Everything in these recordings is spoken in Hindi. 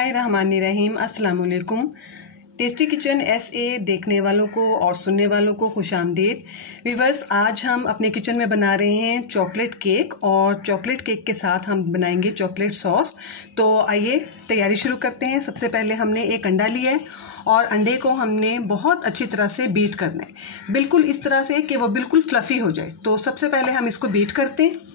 बिस्मिल्लाहिर्रहमानिर्रहीम। अस्सलाम वालेकुम। टेस्टी किचन SA देखने वालों को और सुनने वालों को खुशामदीद। व्यूअर्स, आज हम अपने किचन में बना रहे हैं चॉकलेट केक और चॉकलेट केक के साथ हम बनाएंगे चॉकलेट सॉस। तो आइए तैयारी शुरू करते हैं। सबसे पहले हमने एक अंडा लिया है और अंडे को हमने बहुत अच्छी तरह से बीट करना है, बिल्कुल इस तरह से कि वो बिल्कुल फ्लफ़ी हो जाए। तो सबसे पहले हम इसको बीट करते हैं।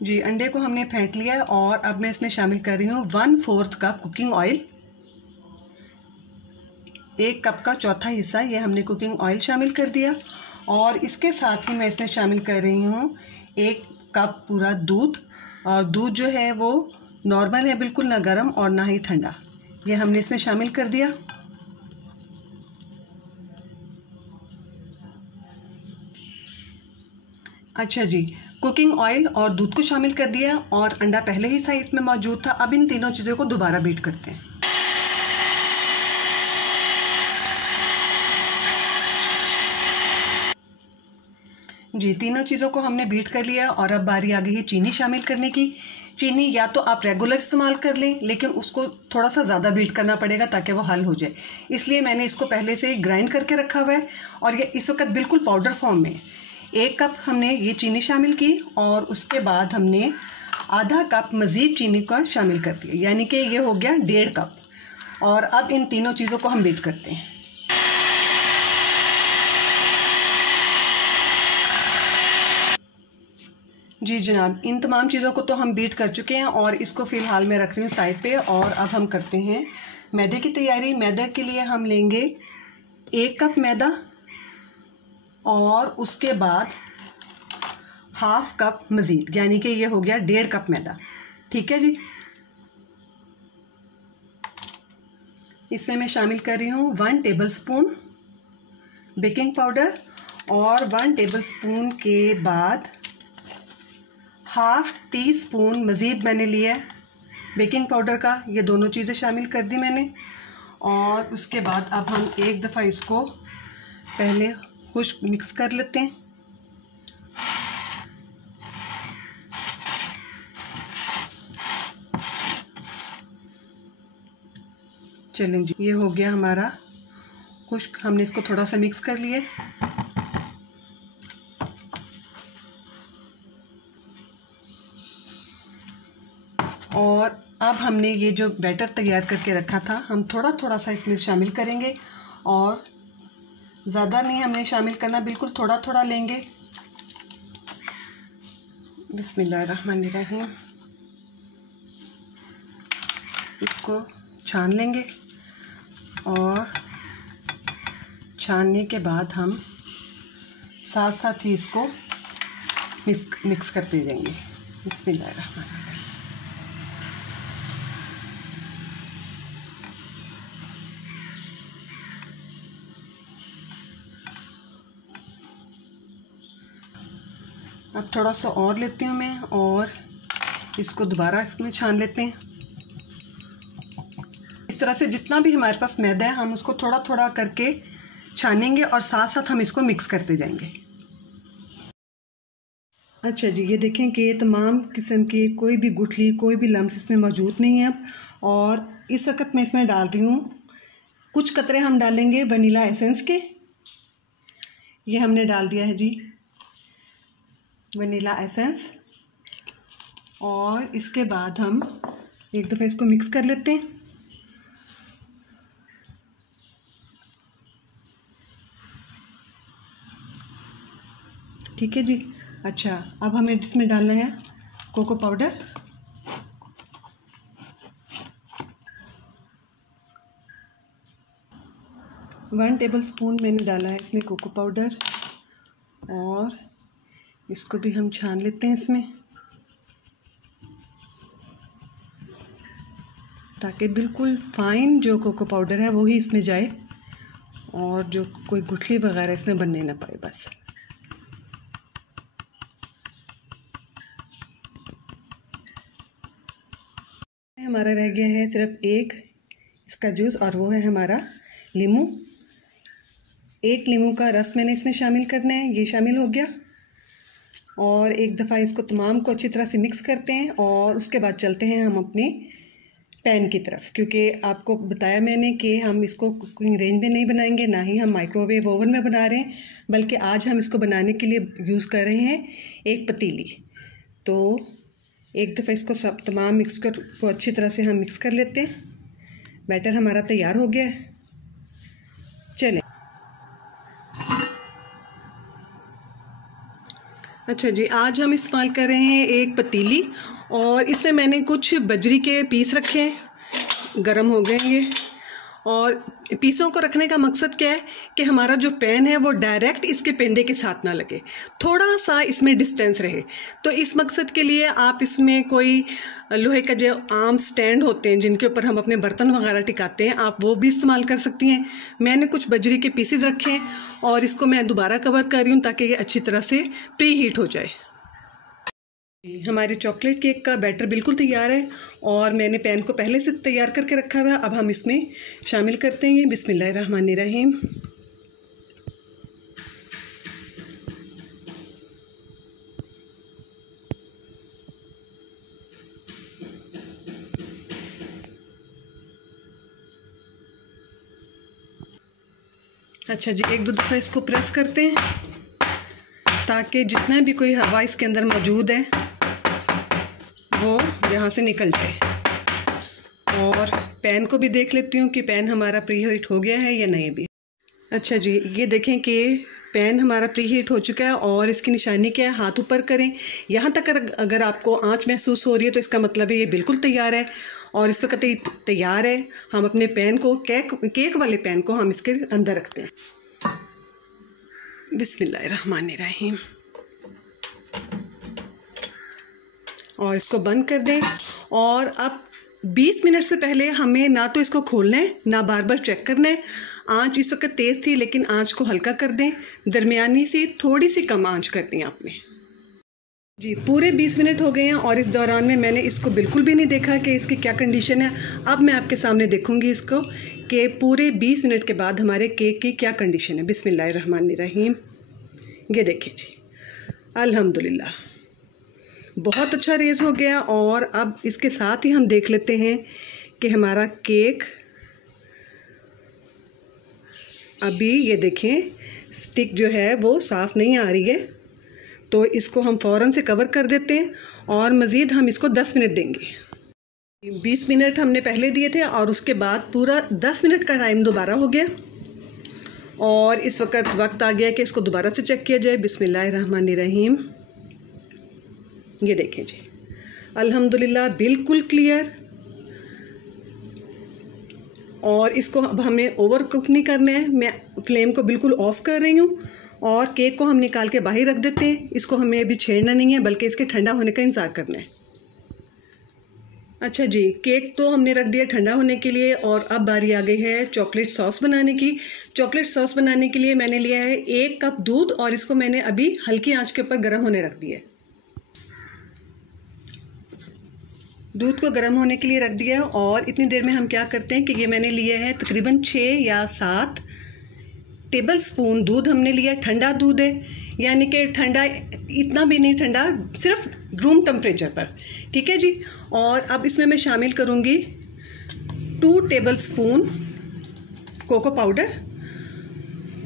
जी, अंडे को हमने फेंट लिया है और अब मैं इसमें शामिल कर रही हूँ 1/4 कप कुकिंग ऑयल। 1 कप का चौथा हिस्सा ये हमने कुकिंग ऑयल शामिल कर दिया और इसके साथ ही मैं इसमें शामिल कर रही हूँ 1 कप पूरा दूध। और दूध जो है वो नॉर्मल है, बिल्कुल ना गर्म और ना ही ठंडा। ये हमने इसमें शामिल कर दिया। अच्छा जी, कुकिंग ऑयल और दूध को शामिल कर दिया और अंडा पहले ही साइज में मौजूद था। अब इन तीनों चीज़ों को दोबारा बीट करते हैं। जी, तीनों चीज़ों को हमने बीट कर लिया और अब बारी आ गई है चीनी शामिल करने की। चीनी या तो आप रेगुलर इस्तेमाल कर लें, लेकिन उसको थोड़ा सा ज़्यादा बीट करना पड़ेगा ताकि वो हल हो जाए। इसलिए मैंने इसको पहले से ग्राइंड करके रखा हुआ है और ये इस वक्त बिल्कुल पाउडर फॉर्म में है। 1 कप हमने ये चीनी शामिल की और उसके बाद हमने आधा कप मज़ीद चीनी का शामिल कर दिया, यानी कि ये हो गया 1.5 कप। और अब इन तीनों चीज़ों को हम बीट करते हैं। जी जनाब, इन तमाम चीज़ों को तो हम बीट कर चुके हैं और इसको फ़िलहाल मैं रख रही हूँ साइड पे। और अब हम करते हैं मैदे की तैयारी। मैदे के लिए हम लेंगे 1 कप मैदा और उसके बाद हाफ कप मज़ीद, यानी कि ये हो गया 1.5 कप मैदा। ठीक है जी। इसमें मैं शामिल कर रही हूँ 1 टेबलस्पून बेकिंग पाउडर और 1 टेबलस्पून के बाद हाफ टी स्पून मज़ीद मैंने लिया है बेकिंग पाउडर का। ये दोनों चीज़ें शामिल कर दी मैंने। और उसके बाद अब हम एक दफ़ा इसको पहले खुश्क मिक्स कर लेते हैं। चलें जी, ये हो गया हमारा खुश्क। हमने इसको थोड़ा सा मिक्स कर लिया। और अब हमने ये जो बैटर तैयार करके रखा था, हम थोड़ा थोड़ा सा इसमें शामिल करेंगे और ज़्यादा नहीं हमने शामिल करना, बिल्कुल थोड़ा थोड़ा लेंगे। बिस्मिल्लाहिर्रहमानिर्रहीम। इसको छान लेंगे और छानने के बाद हम साथ साथ ही इसको मिक्स करते जाएंगे। बिस्मिल्लाहिर्रहमानिर्रहीम। अब थोड़ा सा और लेती हूँ मैं और इसको दोबारा इसमें छान लेते हैं। इस तरह से जितना भी हमारे पास मैदा है हम उसको थोड़ा थोड़ा करके छानेंगे और साथ साथ हम इसको मिक्स करते जाएंगे। अच्छा जी, ये देखें कि तमाम किस्म की कोई भी गुठली, कोई भी लम्स इसमें मौजूद नहीं है अब। और इस वक्त मैं इसमें डाल रही हूँ कुछ कतरे हम डालेंगे वनीला एसेंस के। ये हमने डाल दिया है जी वनीला एसेंस। और इसके बाद हम एक दफ़ा इसको मिक्स कर लेते हैं। ठीक है जी। अच्छा, अब हमें इसमें डालना है कोको पाउडर। वन टेबलस्पून मैंने डाला है इसमें कोको पाउडर और इसको भी हम छान लेते हैं इसमें, ताकि बिल्कुल फ़ाइन जो कोको पाउडर है वो ही इसमें जाए और जो कोई गुठली वगैरह इसमें बनने ना पाए। बस हमारा रह गया है सिर्फ एक इसका जूस और वो है हमारा नींबू। 1 नींबू का रस मैंने इसमें शामिल करना है, ये शामिल हो गया। और एक दफ़ा इसको तमाम को अच्छी तरह से मिक्स करते हैं और उसके बाद चलते हैं हम अपने पैन की तरफ, क्योंकि आपको बताया मैंने कि हम इसको कुकिंग रेंज में नहीं बनाएंगे, ना ही हम माइक्रोवेव ओवन में बना रहे हैं, बल्कि आज हम इसको बनाने के लिए यूज़ कर रहे हैं एक पतीली। तो एक दफ़ा इसको सब तमाम मिक्सचर को अच्छी तरह से हम मिक्स कर लेते हैं। बैटर हमारा तैयार हो गया है। चलें, अच्छा जी, आज हम इस्तेमाल कर रहे हैं एक पतीली और इसमें मैंने कुछ बजरी के पीस रखे हैं, गरम हो गए ये। और पीसों को रखने का मकसद क्या है कि हमारा जो पैन है वो डायरेक्ट इसके पेंदे के साथ ना लगे, थोड़ा सा इसमें डिस्टेंस रहे। तो इस मकसद के लिए आप इसमें कोई लोहे का जो आम स्टैंड होते हैं जिनके ऊपर हम अपने बर्तन वगैरह टिकाते हैं, आप वो भी इस्तेमाल कर सकती हैं। मैंने कुछ बजरी के पीसेस रखे हैं और इसको मैं दोबारा कवर कर रही हूँ ताकि ये अच्छी तरह से प्री हीट हो जाए। हमारे चॉकलेट केक का बैटर बिल्कुल तैयार है और मैंने पैन को पहले से तैयार करके रखा हुआ है। अब हम इसमें शामिल करते हैं बिस्मिल्लाहिर्रहमानिर्रहीम। अच्छा जी, एक दो दफ़ा इसको प्रेस करते हैं ताकि जितना भी कोई हवा इसके अंदर मौजूद है वो यहाँ से निकल जाए। और पैन को भी देख लेती हूँ कि पैन हमारा प्री हीट हो गया है या नहीं भी। अच्छा जी, ये देखें कि पैन हमारा प्री हीट हो चुका है और इसकी निशानी क्या है, हाथ ऊपर करें। यहाँ तक अगर आपको आंच महसूस हो रही है तो इसका मतलब है ये बिल्कुल तैयार है और इस वक्त तैयार है। हम अपने पैन को केक वाले पैन को हम इसके अंदर रखते हैं। बिस्मिल्लाहिर्रहमानिर्रहीम और इसको बंद कर दें। और अब 20 मिनट से पहले हमें ना तो इसको खोलना है ना बार बार चेक करना है। आंच इस वक्त तेज़ थी लेकिन आंच को हल्का कर दें, दरमियानी सी थोड़ी सी कम आंच करनी है आपने। जी, पूरे 20 मिनट हो गए हैं और इस दौरान में मैंने इसको बिल्कुल भी नहीं देखा कि इसकी क्या कंडीशन है। अब मैं आपके सामने देखूंगी इसको कि पूरे 20 मिनट के बाद हमारे केक की क्या कंडीशन है। बिस्मिल्लाहिर्रहमानिर्रहीम, ये देखिए जी, अल्हम्दुलिल्लाह बहुत अच्छा रेज़ हो गया। और अब इसके साथ ही हम देख लेते हैं कि हमारा केक, अभी ये देखें स्टिक जो है वो साफ़ नहीं आ रही है, तो इसको हम फ़ौरन से कवर कर देते हैं और मज़ीद हम इसको 10 मिनट देंगे। 20 मिनट हमने पहले दिए थे और उसके बाद पूरा 10 मिनट का टाइम दोबारा हो गया और इस वक्त आ गया कि इसको दोबारा से चेक किया जाए। बिस्मिल्लाहिर्रहमानिर्रहीम, ये देखें जी, अल्हम्दुलिल्लाह बिल्कुल क्लियर। और इसको अब हमें ओवर कुक नहीं करना है। मैं फ्लेम को बिल्कुल ऑफ़ कर रही हूँ और केक को हम निकाल के बाहर रख देते हैं। इसको हमें अभी छेड़ना नहीं है बल्कि इसके ठंडा होने का इंतज़ार करना है। अच्छा जी, केक तो हमने रख दिया ठंडा होने के लिए और अब बारी आ गई है चॉकलेट सॉस बनाने की। चॉकलेट सॉस बनाने के लिए मैंने लिया है 1 कप दूध और इसको मैंने अभी हल्की आंच के ऊपर गर्म होने रख दिया है। दूध को गर्म होने के लिए रख दिया और इतनी देर में हम क्या करते हैं कि ये मैंने लिया है तकरीबन 6 या 7 टेबल स्पून दूध हमने लिया। ठंडा दूध है, यानी कि ठंडा इतना भी नहीं ठंडा, सिर्फ रूम टेम्परेचर पर, ठीक है जी। और अब इसमें मैं शामिल करूँगी 2 टेबल स्पून कोको पाउडर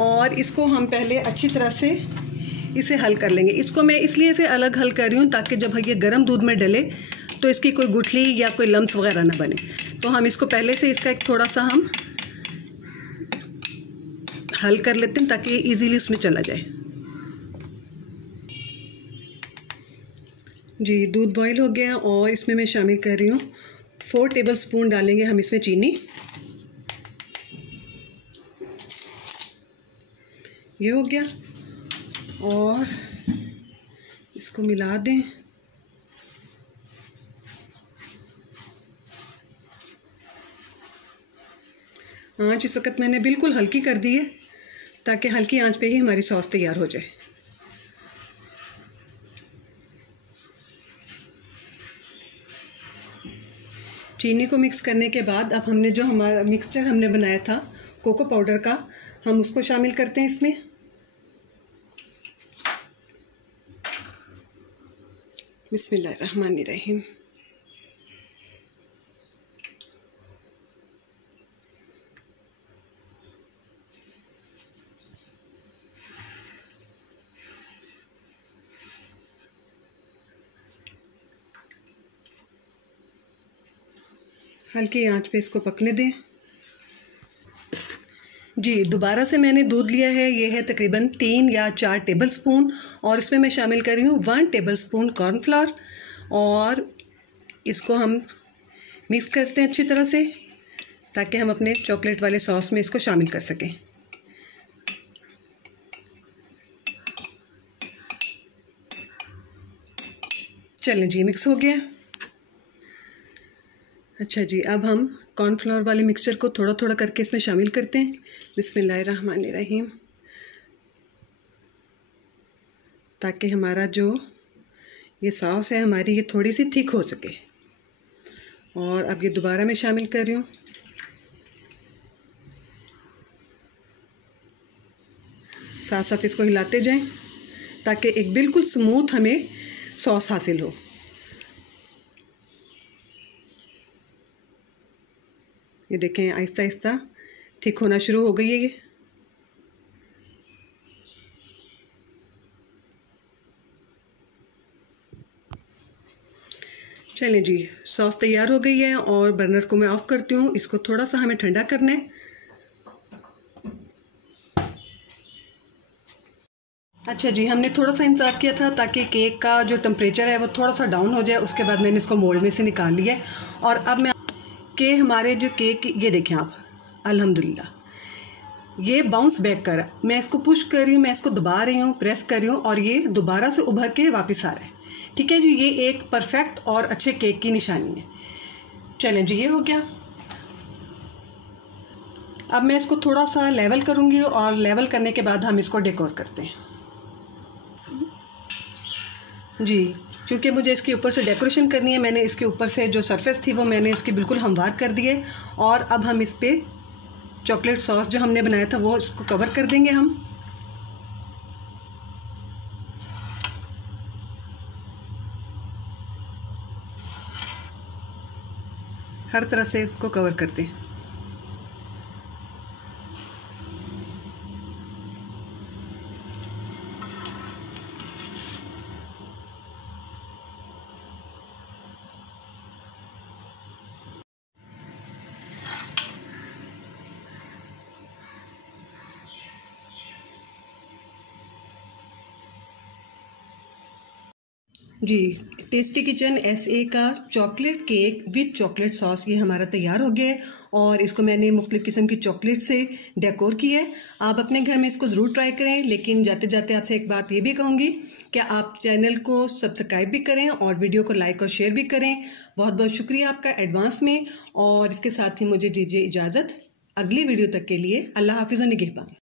और इसको हम पहले अच्छी तरह से इसे हल कर लेंगे। इसको मैं इसलिए से अलग हल कर रही हूँ ताकि जब ये गर्म दूध में डले तो इसकी कोई गुठली या कोई लम्स वगैरह ना बने। तो हम इसको पहले से इसका एक थोड़ा सा हम हल कर लेते हैं ताकि इजीली उसमें चला जाए। जी, दूध बॉईल हो गया और इसमें मैं शामिल कर रही हूँ 4 टेबल स्पून डालेंगे हम इसमें चीनी। ये हो गया और इसको मिला दें। आँच इस वक्त मैंने बिल्कुल हल्की कर दी है ताकि हल्की आंच पे ही हमारी सॉस तैयार हो जाए। चीनी को मिक्स करने के बाद अब हमने जो हमारा मिक्सचर हमने बनाया था कोको पाउडर का, हम उसको शामिल करते हैं इसमें। बिस्मिल्लाहिर्रहमानिर्रहीम। हल्की आंच पे इसको पकने दें। जी, दोबारा से मैंने दूध लिया है, ये है तकरीबन 3 या 4 टेबलस्पून, और इसमें मैं शामिल कर रही हूँ 1 टेबलस्पून कॉर्नफ्लोर, और इसको हम मिक्स करते हैं अच्छी तरह से ताकि हम अपने चॉकलेट वाले सॉस में इसको शामिल कर सकें। चलें जी, मिक्स हो गया। अच्छा जी, अब हम कॉर्नफ्लोर वाले मिक्सचर को थोड़ा थोड़ा करके इसमें शामिल करते हैं। बिस्मिल्लाहिर्रहमानिर्रहीम। ताकि हमारा जो ये सॉस है हमारी ये थोड़ी सी थिक हो सके। और अब ये दोबारा मैं शामिल कर रही हूँ। साथ साथ इसको हिलाते जाएं ताकि एक बिल्कुल स्मूथ हमें सॉस हासिल हो। ये देखें, आहिस्ता आहिस्ता थिक होना शुरू हो गई है ये। चलें जी, सॉस तैयार हो गई है और बर्नर को मैं ऑफ़ करती हूँ। इसको थोड़ा सा हमें ठंडा करना है। अच्छा जी, हमने थोड़ा सा इंतज़ार किया था ताकि केक का जो टेम्परेचर है वो थोड़ा सा डाउन हो जाए। उसके बाद मैंने इसको मोल्ड में से निकाल लिया है। और अब मैं के हमारे जो केक, ये देखें आप, अल्हम्दुलिल्लाह ये बाउंस बैक कर रहा है। मैं इसको पुश कर रही हूँ, मैं इसको दबा रही हूँ, प्रेस कर रही हूँ, और ये दोबारा से उभर के वापस आ रहा है। ठीक है जी, ये एक परफेक्ट और अच्छे केक की निशानी है। चलें जी, ये हो गया। अब मैं इसको थोड़ा सा लेवल करूँगी, और लेवल करने के बाद हम इसको डेकोर करते हैं जी। क्योंकि मुझे इसके ऊपर से डेकोरेशन करनी है, मैंने इसके ऊपर से जो सरफेस थी वो मैंने इसकी बिल्कुल हमवार कर दी है। और अब हम इस पे चॉकलेट सॉस जो हमने बनाया था वो इसको कवर कर देंगे हम। हर तरफ से इसको कवर करते हैं। जी, टेस्टी किचन SA का chocolate cake with chocolate sauce ये हमारा तैयार हो गया है। और इसको मैंने मुख्तलिफ़ किस्म की चॉकलेट से डेकोर किया है। आप अपने घर में इसको ज़रूर ट्राई करें। लेकिन जाते जाते आपसे एक बात ये भी कहूँगी कि आप चैनल को सब्सक्राइब भी करें और वीडियो को लाइक और शेयर भी करें। बहुत बहुत शुक्रिया आपका एडवांस में। और इसके साथ ही मुझे दीजिए इजाज़त। अगली वीडियो तक के लिए अल्लाह हाफ़िज़ व निगहबान।